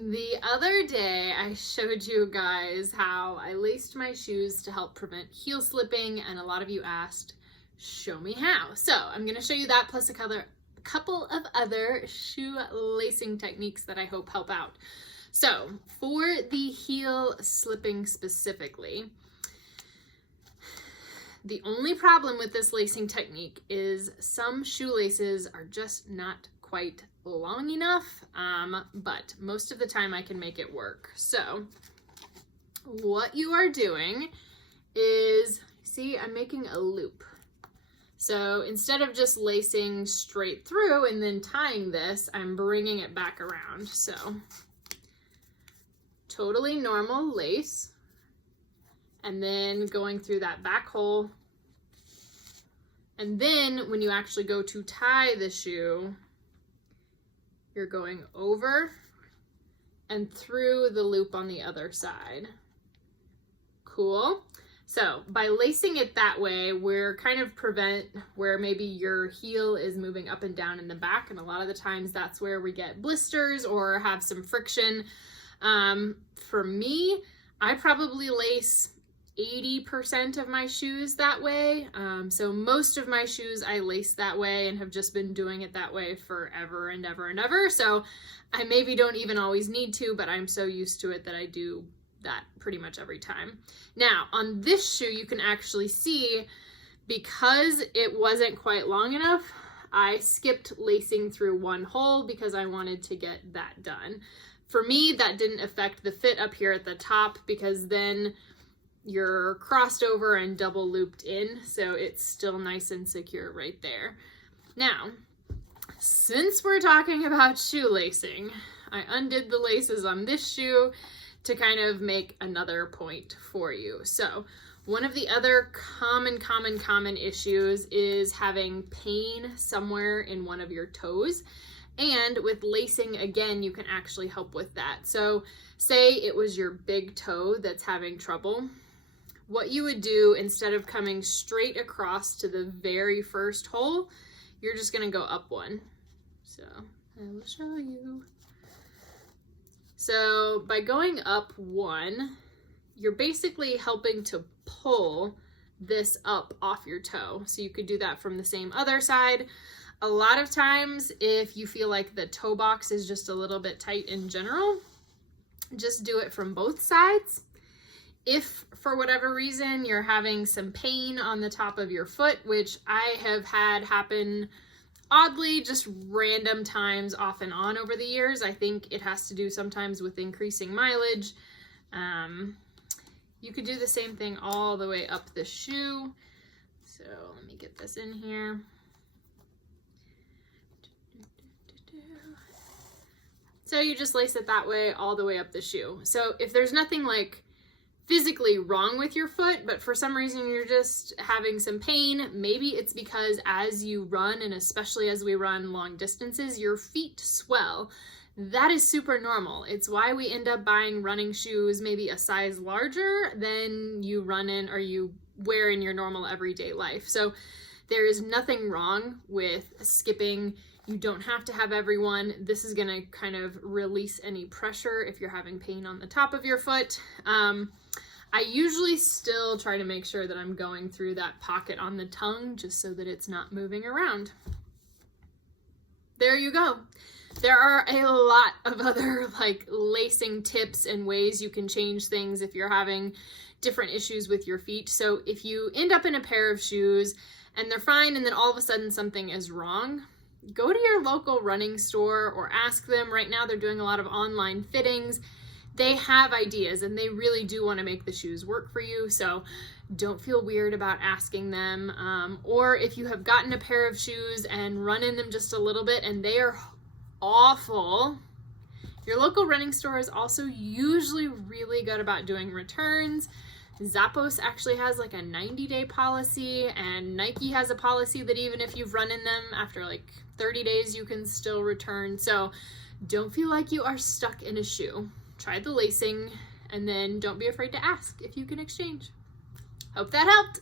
The other day I showed you guys how I laced my shoes to help prevent heel slipping, and a lot of you asked, show me how. So I'm going to show you that plus a couple of other shoe lacing techniques that I hope help out. So for the heel slipping specifically, the only problem with this lacing technique is some shoelaces are just not quite long enough, but most of the time I can make it work. So what you are doing is, see, I'm making a loop. So instead of just lacing straight through and then tying this, I'm bringing it back around. So totally normal lace, and then going through that back hole. And then when you actually go to tie the shoe, you're going over and through the loop on the other side. Cool. So by lacing it that way, we're kind of prevent where maybe your heel is moving up and down in the back. And a lot of the times that's where we get blisters or have some friction. For me, I probably lace 80% of my shoes that way. So most of my shoes I lace that way and have just been doing it that way forever and ever and ever. So I maybe don't even always need to, but I'm so used to it that I do that pretty much every time. Now on this shoe, you can actually see, because it wasn't quite long enough, I skipped lacing through one hole because I wanted to get that done. For me, that didn't affect the fit up here at the top because then you're crossed over and double looped in, so it's still nice and secure right there. Now, since we're talking about shoelacing, I undid the laces on this shoe to kind of make another point for you. So one of the other common issues is having pain somewhere in one of your toes. And with lacing, again, you can actually help with that. So say it was your big toe that's having trouble. What you would do, instead of coming straight across to the very first hole, you're just gonna go up one. So I will show you. So by going up one, you're basically helping to pull this up off your toe. So you could do that from the same other side. A lot of times, if you feel like the toe box is just a little bit tight in general, just do it from both sides. If for whatever reason you're having some pain on the top of your foot, which I have had happen oddly, just random times off and on over the years, I think it has to do sometimes with increasing mileage. You could do the same thing all the way up the shoe. So let me get this in here. So you just lace it that way all the way up the shoe. So if there's nothing like physically wrong with your foot, but for some reason you're just having some pain, maybe it's because as you run, and especially as we run long distances, your feet swell. That is super normal. It's why we end up buying running shoes maybe a size larger than you run in or you wear in your normal everyday life. So there is nothing wrong with skipping. You don't have to have every one. This is gonna kind of release any pressure if you're having pain on the top of your foot. I usually still try to make sure that I'm going through that pocket on the tongue just so that it's not moving around. There you go. There are a lot of other like lacing tips and ways you can change things if you're having different issues with your feet. So if you end up in a pair of shoes and they're fine and then all of a sudden something is wrong, go to your local running store or ask them. Right now they're doing a lot of online fittings. They have ideas and they really do want to make the shoes work for you. So don't feel weird about asking them. Or if you have gotten a pair of shoes and run in them just a little bit and they are awful, your local running store is also usually really good about doing returns. Zappos actually has like a 90-day policy, and Nike has a policy that even if you've run in them after like 30 days, you can still return. So don't feel like you are stuck in a shoe. Try the lacing, and then don't be afraid to ask if you can exchange. Hope that helped.